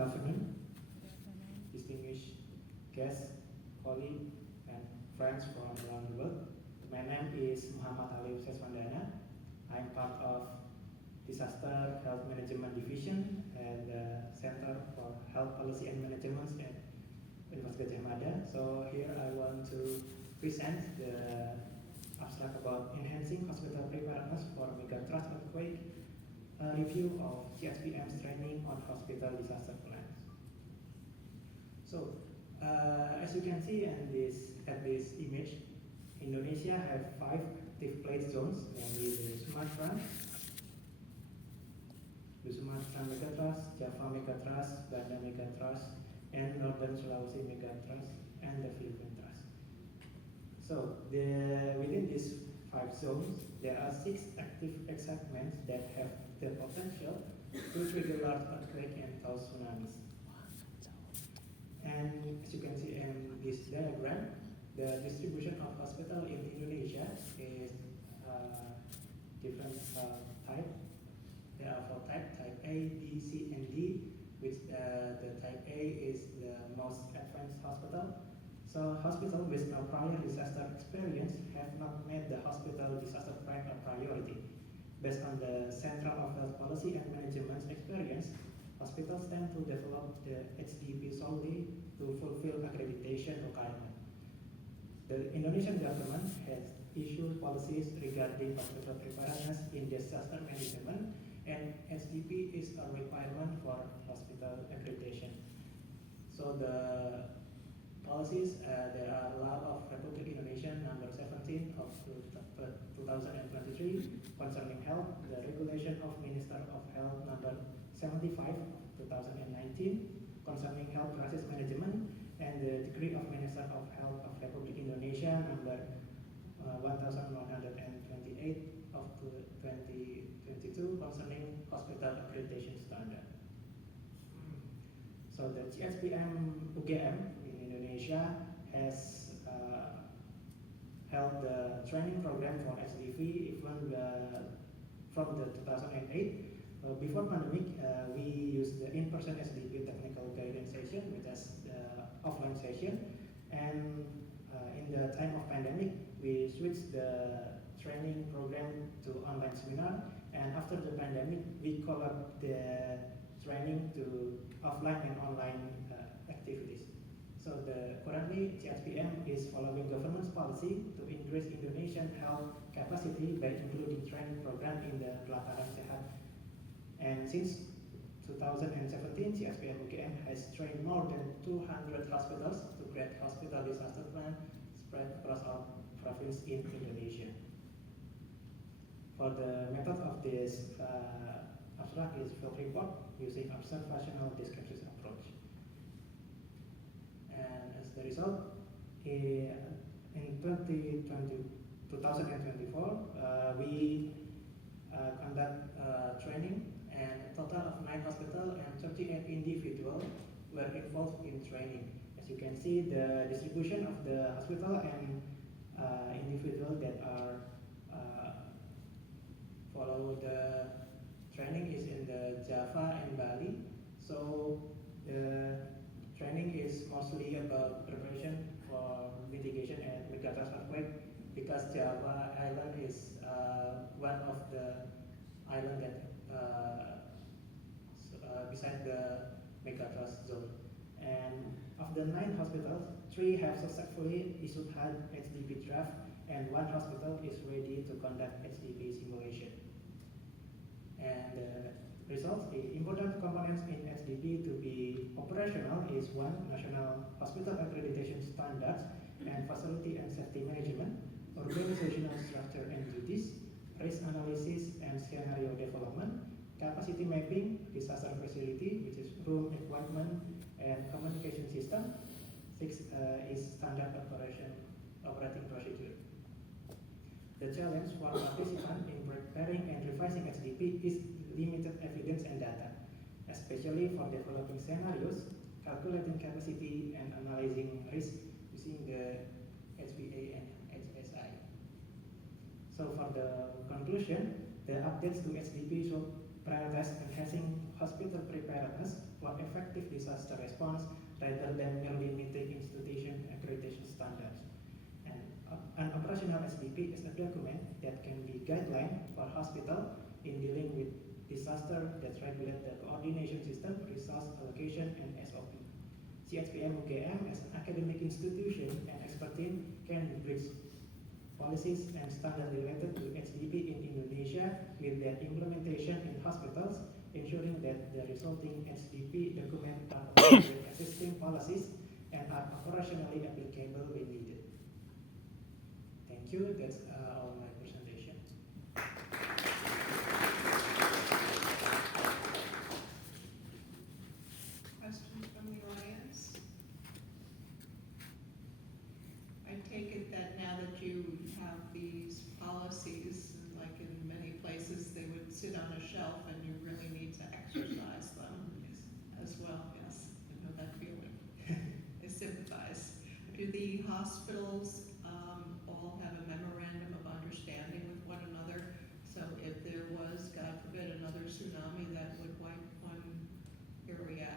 afternoon, distinguished guests, colleagues, and friends from around the world. My name is Muhammad Alif Seswandana. I'm part of Disaster Health Management Division at the Center for Health Policy and Management at University Gadjah Mada. So here I want to present the abstract about enhancing hospital preparedness for megatrust earthquake, a review of CSPM's training on hospital disaster plans. So, as you can see at this image, Indonesia have 5 active plague zones, namely the Sumatra Megatrust, Java Megatrust, Banda Megatrust, and Northern Sulawesi Megatrust, and the Philippine Trust. So, within these 5 zones, there are 6 active segments that have the potential to trigger large earthquake and cause tsunamis. And as you can see in this diagram, the distribution of hospital in Indonesia is different type. There are 4 types: type A, B, C, and D. Which the type A is the most advanced hospital. So hospitals with no prior disaster experience have not made the hospital disaster plan a priority. Based on the Central of Health Policy and Management experience, hospitals tend to develop the HDP solely to fulfill accreditation requirements. The Indonesian government has issued policies regarding hospital preparedness in disaster management, and HDP is a requirement for hospital accreditation. So the policies, there are Law of Republic Indonesia number 17 of 2023 concerning health, the Regulation of Minister of Health number 75 of 2019 concerning health crisis management, and the Decree of Minister of Health of Republic Indonesia number 1128 of 2022 concerning hospital accreditation standard. So the CSPM UGM in Indonesia has held the training program for HDV even from the 2008. Before pandemic, we used the in-person HDV technical guidance session, which is the offline session, and in the time of pandemic, we switched the training program to online seminar, and after the pandemic, we collab the training to offline and online activities. So currently CSPM is following government's policy to increase Indonesian health capacity by including training program in the Pelataran Sehat. And since 2017, CSPM UGM has trained more than 200 hospitals to create hospital disaster plan spread across all provinces in Indonesia. For the method of this abstract is field report using observational descriptive approach. And as the result, in 2024, we conduct training, and a total of 9 hospitals and 38 individuals were involved in training. As you can see, the distribution of the hospital and individuals that are follow the training is in the Java and Bali. So the training is mostly about preparation for mitigation and megatrust earthquake, because Java Island is one of the island that beside the megatrust zone. And of the 9 hospitals, 3 have successfully issued HDP draft, and 1 hospital is ready to conduct HDP simulation. And the results, the important components in HDP to be operational is 1, national hospital accreditation standards and facility and safety management, organizational structure and duties, risk analysis and scenario development, capacity mapping, disaster facility, which is room, equipment, and communication system. 6 is standard operating procedure. The challenge for participants in preparing and revising HDP is limited evidence and data, especially for developing scenarios, calculating capacity, and analyzing risk using the HBA and HSI. So for the conclusion, the updates to HDP should prioritize enhancing hospital preparedness for effective disaster response rather than merely meeting institution accreditation standards. And an operational SDP is a document that can be guideline for hospital in dealing with disaster that regulate the coordination system, resource allocation, and SOP. CHPM UGM as an academic institution and expert team can bridge policies and standards related to HDP in Indonesia with their implementation in hospitals, ensuring that the resulting HDP documents are aligned with existing policies and are operationally applicable when needed. Thank you. That's all my presentation. Questions from the audience? I take it that now that you have these policies, like in many places, they would sit on a shelf and you really need to exercise them as well. Yes, I know that feeling. I sympathize. Do the hospitals all have a memorandum of understanding with one another? So if there was, God forbid, another tsunami that would wipe one area